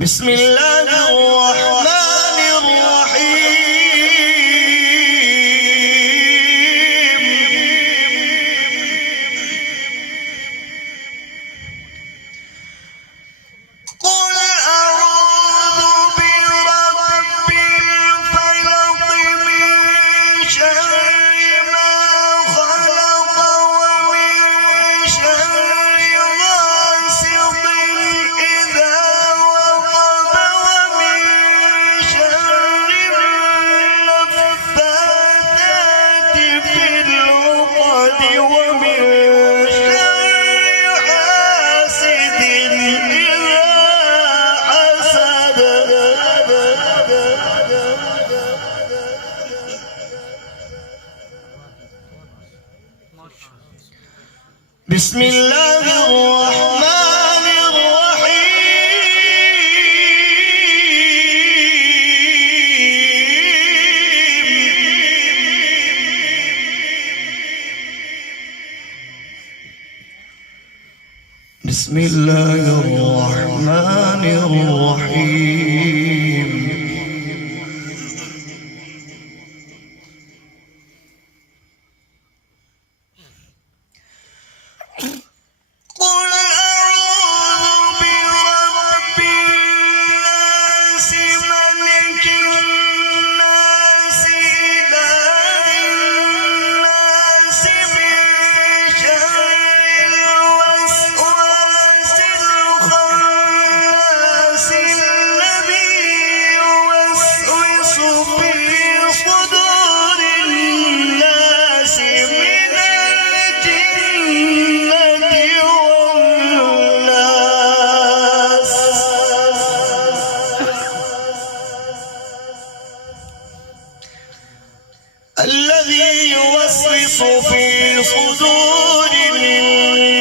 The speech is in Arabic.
بسم الله الرحمن الرحيم. قل أعوذ برب الفلق من شر ما خلق ومن شر غاسق إذا وقب ومن شر النفاثات في العقد ومن شر حاسد إذا حسد. بسم الله الرحمن الرحيم. بسم الله الرحمن الرحيم. قل أعوذ برب الناس ملك الناس إله الناس من شر الوسواس الخناس الذي يوسوس في صدور الناس من الجنة والناس. الذي يوسوس في صدور الناس